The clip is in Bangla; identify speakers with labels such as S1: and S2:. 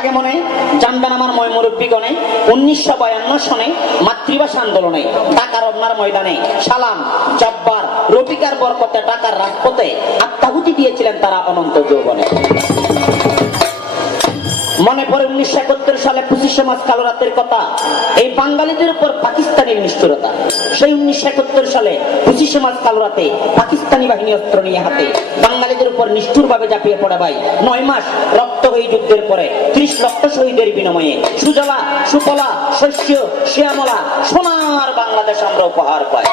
S1: থাকে মনে, জানবেন আমার ময় মুরব্বীগণে উনিশশো বায়ান্ন সনে মাতৃভাষা আন্দোলনে, ঢাকার রমনার ময়দানে, সালাম, জব্বার, রফিকার বরকতে ঢাকার রাজপথে আত্মাহুতি দিয়েছিলেন তারা অনন্ত যৌবনে। মনে পড়ে উনিশশো একাত্তর সালে পঁচিশে মাস কালো রাতের কথা, এই বাঙালিদের উপর পাকিস্তানের নিষ্ঠুরতা। সেই উনিশশো একাত্তর সালে পঁচিশে মাস কালো রাতে পাকিস্তানি বাহিনী অস্ত্র নিয়ে হাতে, বাঙালিদের উপর নিষ্ঠুর ভাবে ঝাঁপিয়ে পড়ে ভাই, নয় মাস রক্ত হয়ে যুদ্ধের পরে, ত্রিশ লক্ষ শহীদের বিনিময়ে সুজলা সুফলা শস্য, শ্যামলা, সোনার বাংলাদেশ আমরা উপহার পাই।